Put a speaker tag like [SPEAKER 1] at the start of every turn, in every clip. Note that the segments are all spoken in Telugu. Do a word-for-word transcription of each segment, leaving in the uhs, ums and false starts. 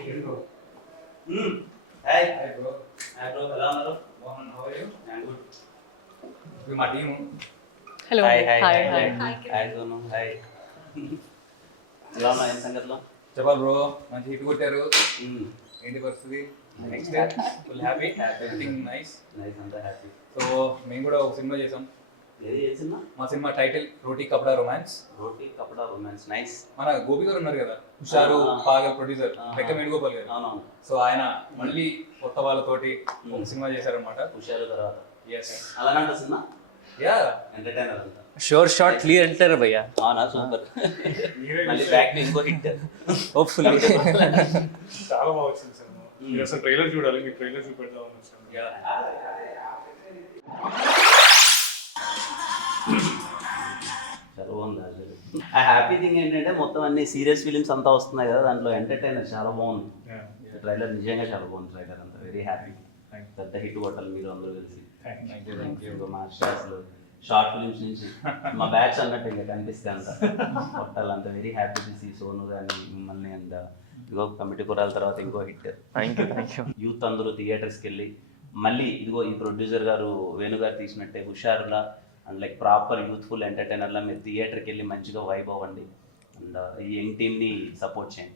[SPEAKER 1] Hi hi bro hi bro ఎలా ఉన్నారు Mohan how are you I am good ఇది మా team
[SPEAKER 2] hello
[SPEAKER 1] hi hi
[SPEAKER 2] hi
[SPEAKER 1] hi
[SPEAKER 2] hi
[SPEAKER 1] hi Sonu hi ఎలా ఉన్నా ఏం సంగతిలో
[SPEAKER 3] చెప్పాలి బ్రో మంచి హిట్ కొట్టారు ఏంటి పరిస్థితి next full happy everything nice
[SPEAKER 1] nice అంతా హ్యాపీ
[SPEAKER 3] సో మేము కూడా ఒక సినిమా చేసాం.
[SPEAKER 1] ఏది చేసినా
[SPEAKER 3] మా cinema title Roti Kapada romance.
[SPEAKER 1] Roti Kapada romance nice.
[SPEAKER 3] మన గోపి గారు ఉన్నారు కదా హుషారు పాగల్ ప్రొడ్యూసర్ లెక్క వేణుగోపాల్ గారు.
[SPEAKER 1] అవునవును.
[SPEAKER 3] సో ఆయన మళ్ళీ కొత్త వాళ్ళతోటి ఒక సినిమా చేశారనమాట.
[SPEAKER 1] హుషారు తర్వాత
[SPEAKER 3] ఎస్
[SPEAKER 1] అలానే ఉంటుంది సినిమా
[SPEAKER 3] యా
[SPEAKER 1] ఎంటర్టైనర్ అంతా
[SPEAKER 4] షోర్ షార్ట్ క్లియర్ అంటారు భయ్యా.
[SPEAKER 1] అవునా సూపర్. మళ్ళీ బ్యాక్ ఇంకో హిట్
[SPEAKER 4] హోప్ఫుల్లీ.
[SPEAKER 5] చాలా బాగా వచ్చింది సినిమా. మీరు అసలు ట్రైలర్ చూడాలి, మీకు ట్రైలర్ చూపెడదామని వచ్చాను.
[SPEAKER 1] చాలా బాగుంది యాక్చువల్లీ. ఆ హ్యాపీ థింగ్ ఏంటంటే మొత్తం అన్ని సీరియస్ ఫిలిమ్స్ అంతా వస్తున్నాయి కదా, దాంట్లో ఎంటర్టైనర్ చాలా బాగుంది. ట్రైలర్ నిజంగా చాలా బాగుంది. ట్రైలర్ అంతా వెరీ హ్యాపీ. పెద్ద హిట్ కొట్టాలి మీరు అందరూ కలిసి. ఇంకా మా అసలు షార్ట్ ఫిలిమ్స్ నుంచి మా బ్యాచ్ అన్నట్టు ఇంకా కనిపిస్తే అంత కొట్టాలి అంత. Very happy to see Sonu కానీ మిమ్మల్ని అంత ఇదిగో కమిటీ కురాల తర్వాత ఇంకో hit.
[SPEAKER 4] Thank you thank you.
[SPEAKER 1] Youth అందరూ థియేటర్స్కి వెళ్ళి మళ్ళీ ఇదిగో ఈ ప్రొడ్యూసర్ గారు వేణు గారు తీసినట్టే హుషారులా అండ్ లైక్ ప్రాపర్ యూత్ఫుల్ ఎంటర్టైనర్లా మీరు థియేటర్కి వెళ్ళి మంచిగా వైబ్ అవ్వండి అండ్ ఈ యంగ్ టీమ్ని సపోర్ట్ చేయండి.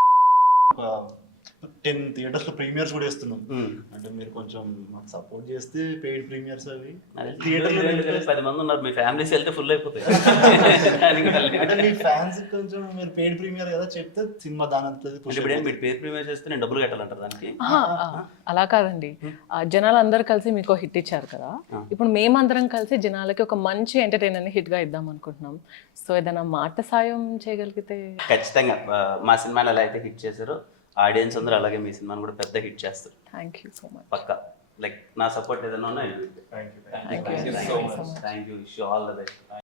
[SPEAKER 6] టెన్ థియేటర్స్ లో ప్రీమియర్స్ కూడా వేస్తున్నాం. అంటే మీరు కొంచెం మాకు సపోర్ట్ చేస్తే పెయిడ్ ప్రీమియర్స్ అవి
[SPEAKER 1] థియేటర్ పది మంది ఉన్నారు, మీ ఫ్యామిలీస్ వెళ్తే ఫుల్ అయిపోతాయి.
[SPEAKER 6] అంటే మీ ఫ్యాన్స్ కొంచెం మీరు పెయిడ్ ప్రీమియర్ కదా చెప్తే సినిమా దాని అంతా
[SPEAKER 1] ఇప్పుడు ఏం మీరు పేరు ప్రీమియర్ చేస్తే నేను డబ్బులు కట్టాలంటారు దానికి?
[SPEAKER 2] అలా కాదండి, జనాలు అందరు కలిసి మీకు హిట్ ఇచ్చారు కదా, ఇప్పుడు మేమందరం కలిసి జనాలకి ఒక మంచి ఎంటర్టైనర్ ని హిట్ గా ఇద్దాం అనుకుంటున్నాం. సో ఏదైనా మాట సాయం చేయగలిగితే.
[SPEAKER 1] ఖచ్చితంగా మా సినిమాని ఎలా అయితే హిట్ చేశారో ఆడియన్స్ అందరూ అలాగే మీ సినిమాని కూడా పెద్ద హిట్ చేస్తారు.
[SPEAKER 2] Thank you so much.
[SPEAKER 1] పక్కా లైక్ నా సపోర్ట్ ఏదైనా ఉన్నా
[SPEAKER 5] thank you
[SPEAKER 2] thank you so much.
[SPEAKER 1] Thank you. Wish you all the best.